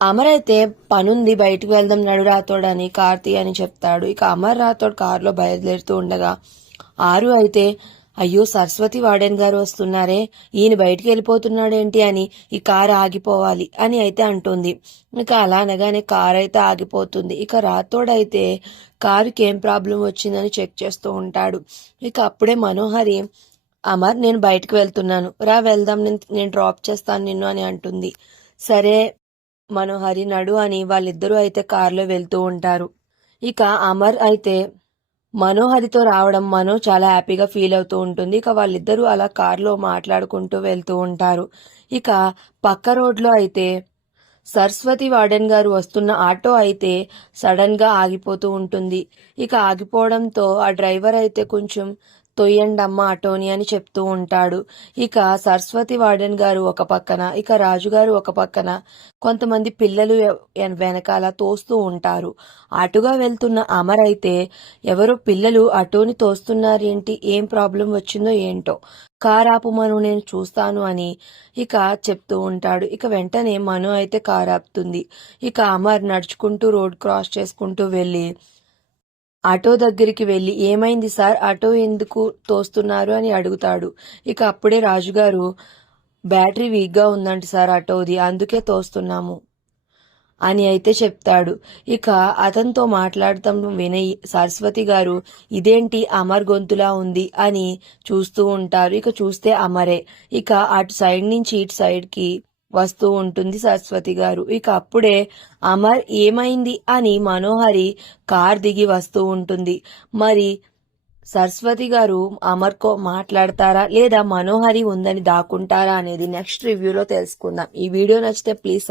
అమర్ అయితే పనుంది బయటకు వెళ్దాం నడు రాతోడు అని కార్తీ అని చెప్తాడు. ఇక అమర్ రాతోడు కారులో బయలుదేరుతూ ఉండగా ఆరు అయితే అయ్యో సరస్వతి వార్డెన్ గారు వస్తున్నారే ఈయన బయటికి వెళ్ళిపోతున్నాడేంటి అని ఈ కారు ఆగిపోవాలి అని అయితే అంటుంది. ఇక అలా అనగానే కారు అయితే ఆగిపోతుంది. ఇక రాతోడైతే కారుకి ఏం ప్రాబ్లం వచ్చిందని చెక్ చేస్తూ ఉంటాడు. ఇక అప్పుడే మనోహరి అమర్ నేను బయటకు వెళ్తున్నాను. రా వెళ్దాం నేను నేను డ్రాప్ చేస్తాను నిన్ను అని అంటుంది. సరే మనోహరి నడు అని వాళ్ళిద్దరూ అయితే కారులో వెళ్తూ ఉంటారు. ఇక అమర్ అయితే మనోహరితో రావడం మనో చాలా హ్యాపీగా ఫీల్ అవుతూ ఉంటుంది. ఇక వాళ్ళిద్దరూ అలా కారులో మాట్లాడుకుంటూ వెళ్తూ ఉంటారు. ఇక పక్క రోడ్లో అయితే సరస్వతి వార్డెన్ గారు వస్తున్న ఆటో అయితే సడన్గా ఆగిపోతూ ఉంటుంది. ఇక ఆగిపోవడంతో ఆ డ్రైవర్ అయితే కొంచెం తొయ్యండమ్మ అటోని అని చెప్తూ ఉంటాడు. ఇక సరస్వతి వార్డెన్ గారు ఒక పక్కన ఇక రాజుగారు ఒక పక్కన కొంతమంది పిల్లలు వెనకాల తోస్తూ ఉంటారు. అటుగా వెళ్తున్న అమర్ అయితే ఎవరో పిల్లలు అటోని తోస్తున్నారేంటి ఏం ప్రాబ్లం వచ్చిందో ఏంటో కారాపు మను నేను చూస్తాను అని ఇక చెప్తూ ఉంటాడు. ఇక వెంటనే మను అయితే కారాపుతుంది. ఇక అమర్ నడుచుకుంటూ రోడ్ క్రాస్ చేసుకుంటూ వెళ్ళి ఆటో దగ్గరికి వెళ్ళి ఏమైంది సార్? ఆటో ఎందుకు తోస్తున్నారు? అని అడుగుతాడు. ఇక అప్పుడే రాజుగారు బ్యాటరీ వీక్గా ఉందంట సార్ ఆటోది అందుకే తోస్తున్నాము అని అయితే చెప్తాడు. ఇక అతనితో మాట్లాడటం వినయ్ సరస్వతి గారు ఇదేంటి? అమర్ గొంతులా ఉంది అని చూస్తూ ఉంటారు. ఇక చూస్తే అమరే. ఇక అటు సైడ్ నుంచి ఇటు సైడ్కి వస్తూ ఉంటుంది సరస్వతి గారు. ఇక అప్పుడే అమర్ ఏమైంది అని మనోహరి కార్ దిగి వస్తూ ఉంటుంది. మరి సరస్వతి గారు అమర్కో మాట్లాడతారా లేదా మనోహరి ఉందని దాక్కుంటారా అనేది నెక్స్ట్ రివ్యూలో తెలుసుకుందాం. ఈ వీడియో నచ్చితే ప్లీజ్